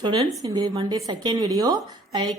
Students, in the Monday second video, I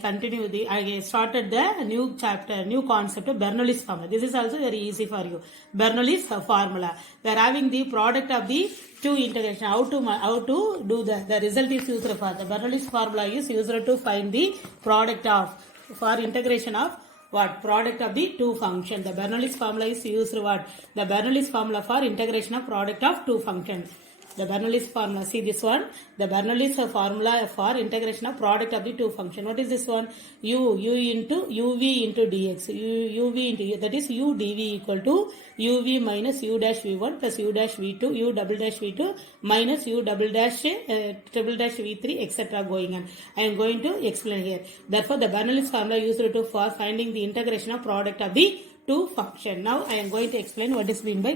started the new chapter, new concept of Bernoulli's formula. This is also very easy for you. Bernoulli's formula. We are having the product of the two integration. How to do the result is used for the Bernoulli's formula is used to find the product of for integration of what? Product of the two functions. The Bernoulli's formula is used what? The Bernoulli's formula for integration of product of two functions. The Bernoulli's formula, see this one, the Bernoulli's formula for integration of product of the two function. What is this one? U into uv into dx, uv into that is u dv equal to uv minus u dash v1 plus u dash v2, u double dash v2 minus u double dash triple dash v3, etc. going on. I am going to explain here. Therefore, the Bernoulli's formula used to for finding the integration of product of the two function. Now I am going to explain what is meant by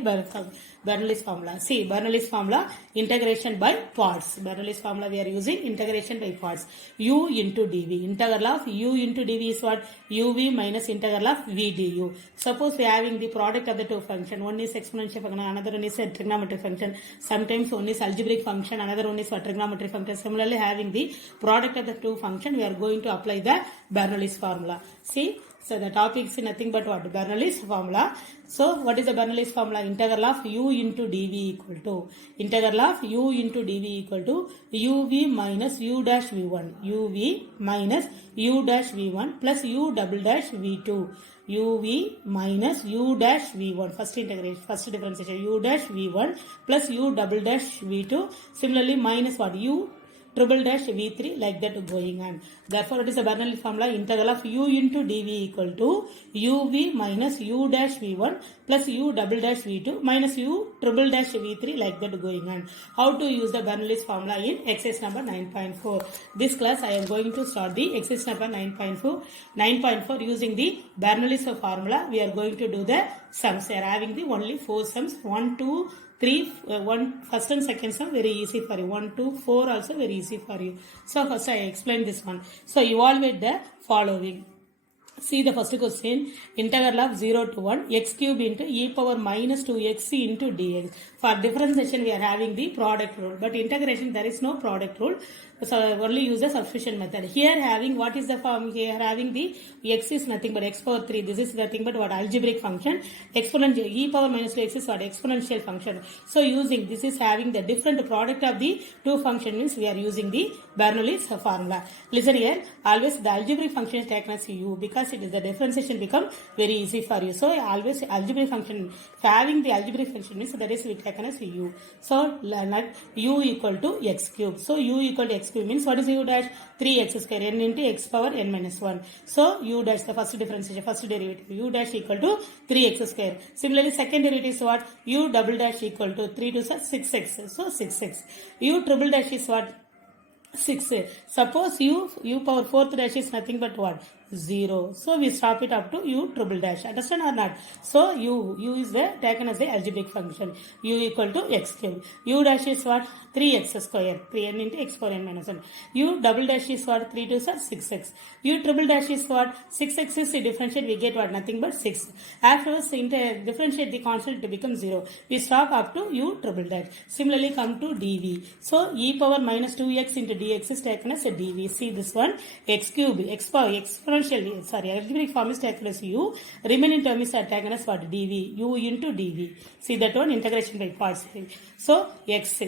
Bernoulli's formula. See, Bernoulli's formula, integration by parts. Bernoulli's formula we are using integration by parts. U into dv. Integral of u into dv is what? uv minus integral of v du. Suppose we are having the product of the two function. One is exponential function, another one is a trigonometric function. Sometimes one is algebraic function, another one is a trigonometric function. Similarly, having the product of the two function, we are going to apply the Bernoulli's formula. See, so the topic is nothing but what? Bernoulli's formula. So what is the Bernoulli's formula? Integral of u into dv equal to integral of u into dv equal to uv minus u dash v1, uv minus u dash v1 plus u double dash v2, uv minus u dash v1. First integration, first differentiation, u dash v1 plus u double dash v2. Similarly, minus what? U triple dash v3, like that going on. Therefore, it is the Bernoulli formula. Integral of u into dv equal to uv minus u dash v1 plus u double dash v2 minus u triple dash v3, like that going on. How to use the Bernoulli's formula in exercise number 9.4. This class I am going to start the exercise number 9.4 using the Bernoulli's formula. We are going to do the sums. We are having the only 4 sums. 1, 2, 3, 1 first and second sum very easy for you. 1, 2, 4 also very easy for you. So first I explain this one. So evaluate the following. See the first question, integral of 0 to 1 x cube into e power minus 2x into dx. For differentiation we are having the product rule, but integration there is no product rule. So only use the substitution method. Here having what is the form? Here having the x is nothing but x power 3. This is nothing but what? Algebraic function. Exponential e power minus 2x is what? Exponential function. So using this is having the different product of the two function means we are using the Bernoulli's formula. Listen here. Always the algebraic function is taken as u because it is the differentiation become very easy for you. So always algebraic function. Having the algebraic function means that is taken as u. So let u equal to x cube. So u equal to x cube means what is u dash? 3x square n into x power n minus 1. So u dash, the first differentiation, first derivative, u dash equal to 3x square. Similarly, second derivative is what? U double dash equal to 3 to 6x. So 6x. U triple dash is what? 6. Suppose u power 4th dash is nothing but what? 0. So we stop it up to u triple dash. Understand or not? So u is there taken as a algebraic function. U equal to x cube. U dash is what? 3x square. 3n into x power n minus 1. U double dash is what? 3 to 6x. U triple dash is what? 6x is differentiate. We get what? Nothing but 6. Afterwards, differentiate the constant, it becomes 0. We stop up to u triple dash. Similarly, come to dv. So e power minus 2x into dx is taken as a dv. See this one? X cube. X power exponential. Algebraic form is taken as u. Remaining term is taken as what? Dv. U into dv. See that one? Integration by parts. So x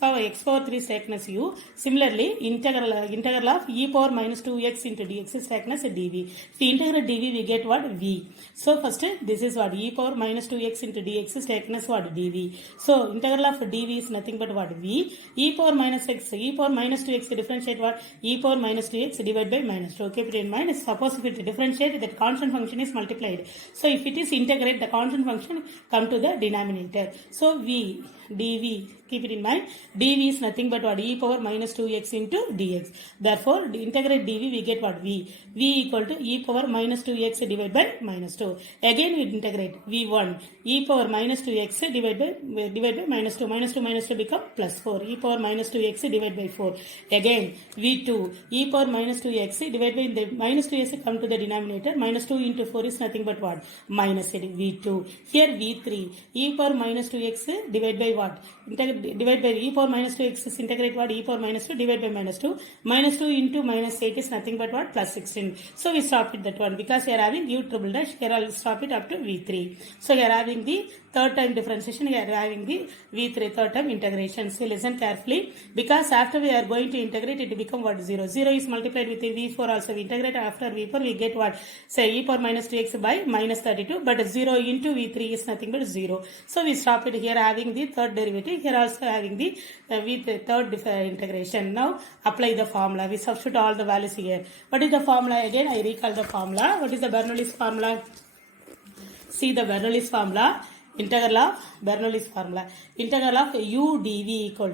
power 3 is taken as u. Similarly, integral of e power minus 2x into dx is taken as a dv. See, integral dv we get what? V. So first this is what? E power minus 2x into dx is taken as what? Dv. So integral of dv is nothing but what? V. E power minus x. E power minus 2x differentiate what? E power minus 2x divided by minus 2. Keep it in mind. Suppose if it differentiate, that constant function is multiplied. So if it is integrate, the constant function come to the denominator. So v dv, keep it in mind, dv is nothing but what? E power minus 2x into dx. Therefore, integrate dv, we get what? V equal to e power minus 2x divided by minus 2. Again we integrate v1, e power minus 2x divided by minus 2. Minus 2 become plus 4. E power minus 2x divided by 4. Again v2, e power minus 2x divided by the minus 2x 2s come to the denominator. Minus 2 into 4 is nothing but what? Minus it, V2. Here V3. E power minus 2x divide by what? Divide by e power minus 2x is integrate what? E power minus 2 divide by minus 2. Minus 2 into minus 8 is nothing but what? Plus 16. So we stop at that one because we are having u triple dash. Here I'll stop it up to V3. So we are having the third time differentiation. We are having the V3 third time integration. So listen carefully because after we are going to integrate it become what? 0. 0 is multiplied with V4 also. We integrate after V4 we get what? Say e power minus 2x by minus 32 but 0 into V3 is nothing but 0. So we stop it here having the third derivative. Here also having the with third integration. Now apply the formula. We substitute all the values here. What is the formula again? I recall the formula. What is the Bernoulli's formula? See the Bernoulli's formula. Integral of Bernoulli's formula. Integral of u dv equal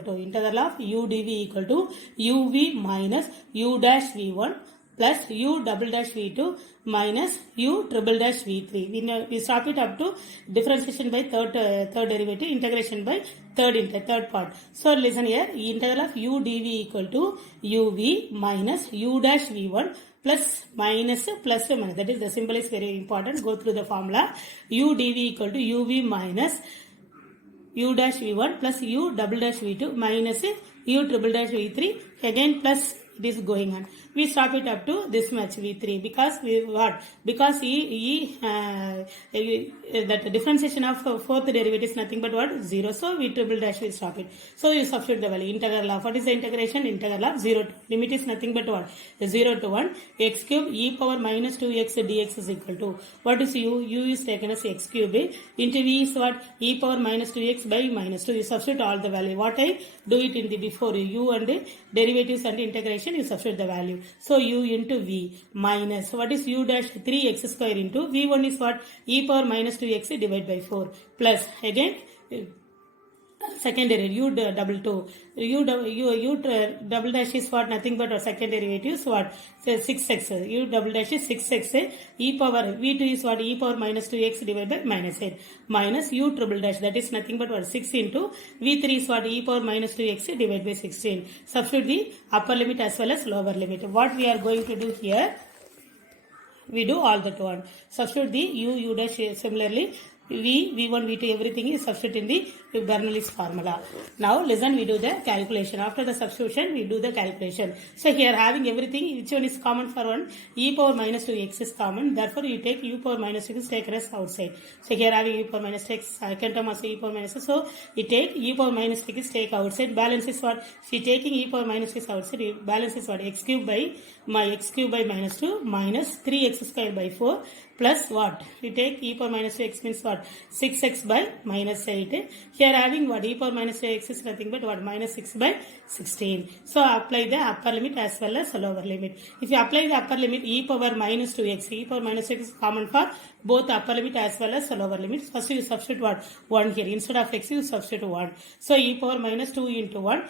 to uv minus u dash v1 plus u double dash v2 minus u triple dash v3. We stop it up to differentiation by third derivative, integration by third part. So listen here, integral of u dv equal to uv minus u dash v1 plus minus. That is the symbol is very important. Go through the formula. U dv equal to uv minus u dash v1 plus u double dash v2 minus u triple dash v3. Again plus it is going on. We stop it up to this much v3 because we what? Because that differentiation of fourth derivative is nothing but what? 0. So v triple dash will stop it. So you substitute the value. Integral of what is the integration? Integral of 0 to limit is nothing but what? 0 to 1 x cube e power minus 2x dx is equal to what is u? U is taken as x cube into v is what? E power minus 2x by minus 2. You substitute all the value. What I do it in the before u and the derivatives and the integration you substitute the value. So u into v minus what is u dash 3x square into v1 is what? E power minus 2x divided by 4 plus again second derivative u double dash is what? Nothing but our second derivative is what? So 6x. U double dash is 6x. E power v2 is what? E power minus 2x divided by minus 8 minus u triple dash that is nothing but what? 6 into v3 is what? E power minus 2x divided by 16. Substitute the upper limit as well as lower limit. What we are going to do here? We do all that one. Substitute the u dash similarly. V1, V2, everything is substituted in the Bernoulli's formula. Now listen, we do the calculation. After the substitution, we do the calculation. So here having everything, which one is common for one? E power minus 2x is common. Therefore, you take u power minus 6 is taken as outside. So here having e power minus 6, second term also e power minus 6. So you take e power minus 6 is take outside. Balance is what? If you taking e power minus 6 outside, balance is what? X cube by minus 2 minus 3x square by 4 plus what? We take e power minus 2x means what? 6x by minus 8. Here having what? E power minus 2x is nothing but what? Minus 6 by 16. So apply the upper limit as well as lower limit. If you apply the upper limit e power minus 2x, e power minus 2x is common for both upper limit as well as lower limit. First you substitute what? 1 here. Instead of x you substitute 1. So e power minus 2 into 1.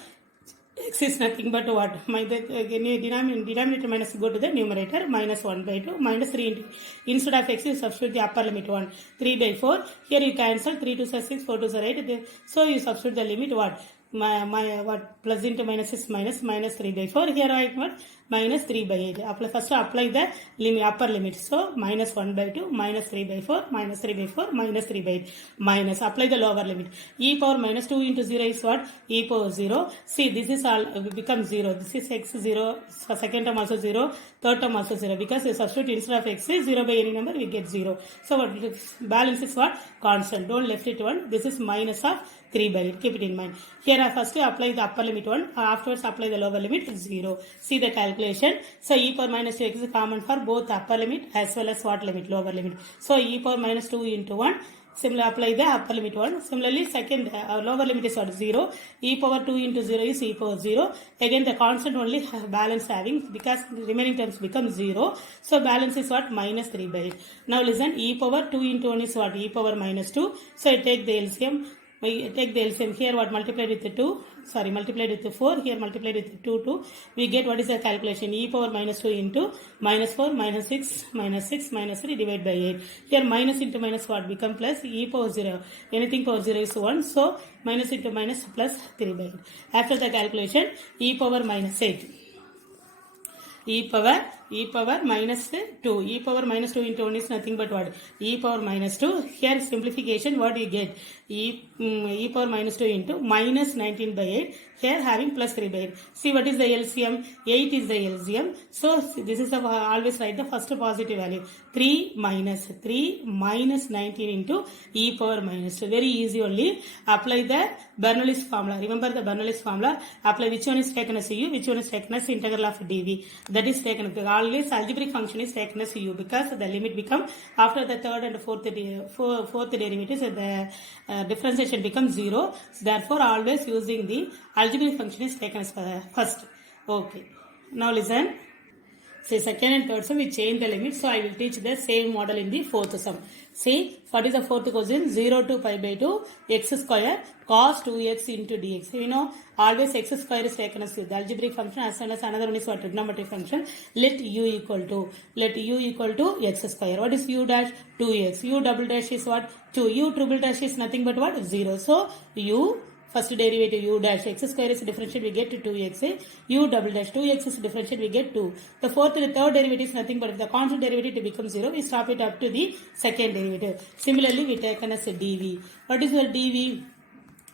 X is nothing but what? Denominator minus go to the numerator. Minus 1 by 2. Minus 3 into. Instead of x, you substitute the upper limit 1. 3 by 4. Here you cancel. 3 to 6, 4 to 8. So you substitute the limit what? What? Plus into minus is minus 3 by 4. Here I what? Minus 3 by 8. First apply the limit, upper limit. So minus 1 by 2, minus 3 by 4, minus 3 by 4, minus 3 by 8. Minus. Apply the lower limit. E power minus 2 into 0 is what? E power 0. See, this is all become 0. This is x 0. Second term also 0. Third term also 0. Because we substitute instead of x 0 by any number, we get 0. So what? Balance is what? Constant. Don't left it 1. This is minus of 3 by 8. Keep it in mind. Here I first apply the upper limit 1. Afterwards apply the lower limit 0. See the calculation. So e power minus 2x is common for both upper limit as well as what limit? Lower limit. So e power minus 2 into 1. Similarly apply the upper limit 1. Similarly second lower limit is what? 0. E power 2 into 0 is e power 0. Again the constant only balance having because remaining terms become 0. So balance is what? Minus 3 by 8. Now listen, e power 2 into 1 is what? E power minus 2. So I take the LCM. We take the LCM here what? Multiplied with the 2. Sorry, multiplied with the 4. Here multiplied with the 2. We get what is the calculation? E power minus 2 into minus 4 minus 6 minus 6 minus 3 divided by 8. Here minus into minus what? Become plus e power 0. Anything power 0 is 1. So minus into minus plus 3 by 8. After the calculation, e power minus 8. E power e power minus 2. E power minus 2 into 1 is nothing but what? E power minus 2. Here simplification, what you get? E power minus 2 into minus 19 by 8. Here having plus 3 by 8. See what is the LCM? 8 is the LCM. So this is the always write the first positive value. 3 minus 19 into e power minus 2. Very easy only. Apply the Bernoulli's formula. Remember the Bernoulli's formula. Apply which one is taken as u, which one is taken as integral of dv. That is taken. Always algebraic function is taken as u because the limit become after the third and fourth derivatives the differentiation becomes 0. Therefore always using the algebraic function is taken as first. Okay. Now listen. See, second and third sum we change the limit. So I will teach the same model in the fourth sum. See, what is the fourth question? 0 to pi by 2 x square cos 2x into dx. You know, always x square is taken as the algebraic function as well as another one is what? Trigonometric function. Let u equal to x square. What is u dash? 2x. U double dash is what? 2. U triple dash is nothing but what? 0. So, u first derivative u dash x square is differentiate, we get 2x. U double dash 2x is differentiate, we get 2. The fourth and the third derivative is nothing but if the constant derivative becomes 0, we stop it up to the second derivative. Similarly, we take as a dv. What is your dv?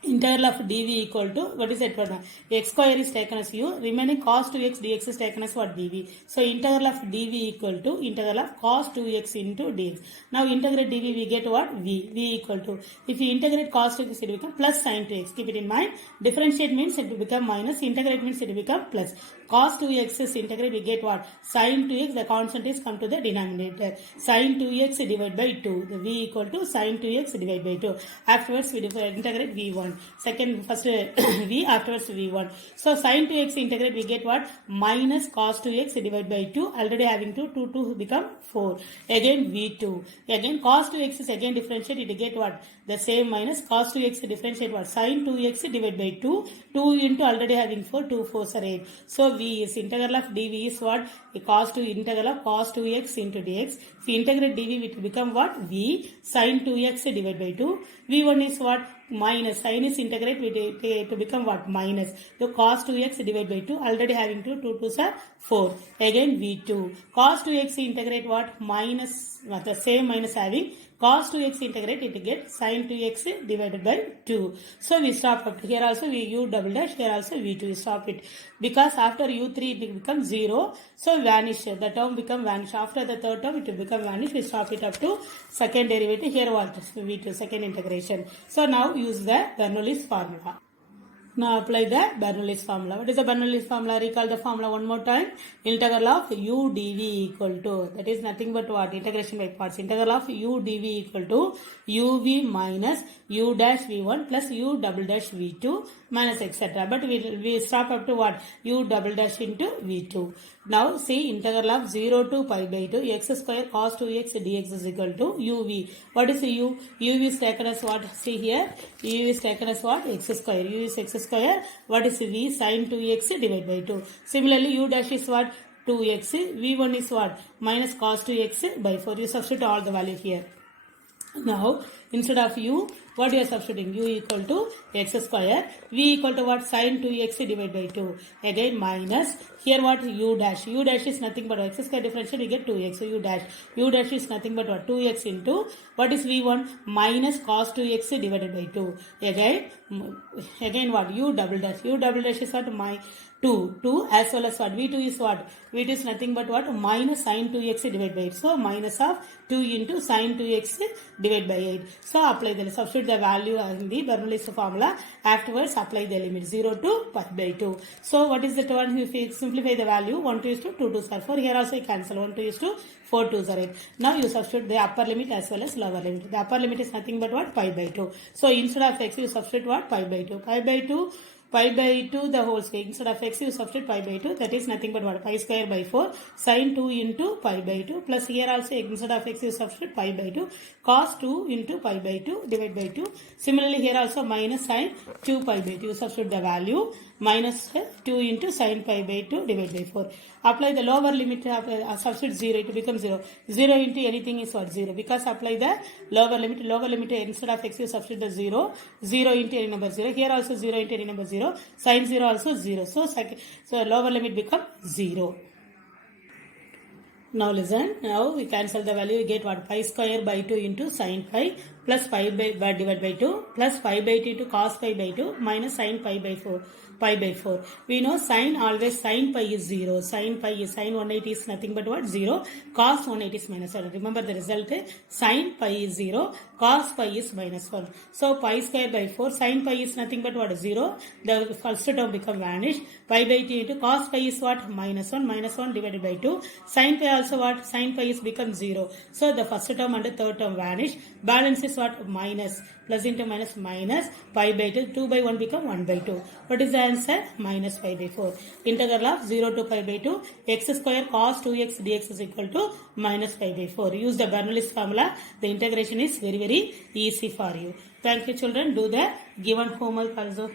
Integral of dv equal to, what is it? X square is taken as u, remaining cos 2x dx is taken as what? Dv. So integral of dv equal to integral of cos 2x into dx. Now integrate dv, we get what? V equal to, if you integrate cos 2x, it will become plus sin 2x. Keep it in mind. Differentiate means it will become minus, integrate means it will become plus. Cos 2x is integrate, we get what? Sin 2x, the constant is come to the denominator. Sin 2x divided by 2. The v equal to sin 2x divided by 2. Afterwards, we integrate v1. Second, first v, afterwards v1. So sin 2x integrate, we get what? Minus cos 2x divided by 2. Already having 2 become 4. Again v2. Again cos 2x is again differentiate, it get what? The same minus cos 2x differentiate what? Sin 2x divided by 2. 2 into already having 4, 2 4s are 8. So v is integral of dv is what? Integral of cos 2x into dx. If you integrate dv, it will become what? V sin 2x divided by 2. v1 is what? Minus. Sin is integrate, we take to become what? Minus. So cos 2x divided by 2. Already having 2 2s are 4. Again v2. Cos 2x integrate what? Minus. What? The same minus having cos 2x integrate, it get sin 2x divided by 2. So we stop up to here also we u double dash, here also v2, we stop it. Because after u3 it becomes 0, so vanish, the term become vanish. After the third term it will become vanish, we stop it up to second derivative, here what? v2, second integration. So now use the Bernoulli's formula. Now apply the Bernoulli's formula. What is the Bernoulli's formula? Recall the formula one more time. Integral of u dv equal to, that is nothing but what? Integration by parts. Integral of u dv equal to uv minus u dash v1 plus u double dash v2 minus etc. But we stop up to what? U double dash into v2. Now see integral of 0 to pi by 2 x square cos 2x dx is equal to uv. What is u? U is taken as what? See here. U is taken as what? X square. U is x square. What is v? Sin 2x divided by 2. Similarly u dash is what? 2x. v1 is what? Minus cos 2x by 4. You substitute all the value here. Now instead of u, what you are substituting? U equal to x square. V equal to what? Sin 2x divided by 2. Again minus. Here what? U dash. U dash is nothing but x square differential, we get 2x. So u dash. U dash is nothing but what? 2x into what is v1? Minus cos 2x divided by 2. Again what? U double dash. U double dash is what? 2 as well as what? V2 is what? V2 is nothing but what? Minus sin 2x divided by 8. So minus of 2 into sin 2x divided by 8. So apply the, substitute the value in the Bernoulli's formula. Afterwards apply the limit 0 to pi by 2. So what is the one? If you simplify the value, 1 2 is to 2 2s are 4. Here also you cancel 1 2 is to 4 2s are 8. Now you substitute the upper limit as well as lower limit. The upper limit is nothing but what? Pi by 2. So instead of x you substitute what? Pi by 2. Pi by 2 the whole square. Instead of x you substitute pi by 2, that is nothing but what? Pi square by 4 sin 2 into pi by 2 plus here also instead of x you substitute pi by 2 cos 2 into pi by 2 divided by 2. Similarly here also minus sin 2 pi by 2. You substitute the value minus 2 into sin pi by 2 divided by 4. Apply the lower limit, substitute 0, it becomes 0. 0 into anything is what? 0. Because apply the lower limit instead of x you substitute the 0. 0 into any number 0. Here also 0 into any number 0. Sin 0 also 0. So lower limit become 0. Now listen, now we cancel the value, we get what? Pi square by 2 into sin pi plus pi by divided by 2 plus pi by 2 into cos pi by 2 minus sin pi by 4. Pi by 4. We know sin always sin pi is 0. Sin pi is sin 180 is nothing but what? 0. Cos 180 is minus 1. Remember the result, sin pi is 0. Cos pi is minus 1. So pi square by 4. Sin pi is nothing but what? 0. The first term become vanished. Pi by 2 into cos pi is what? Minus 1. Minus 1 divided by 2. Sin pi also what? Sin pi is become 0. So the first term and the third term vanish. Balance is what? Minus. Plus into minus minus. Pi by 2. 2 by 1 become 1 by 2. What is the answer? Minus pi by 4. Integral of 0 to pi by 2. X square cos 2x dx is equal to minus pi by 4. Use the Bernoulli's formula. The integration is very easy for you. Thank you children. Do the given homework also.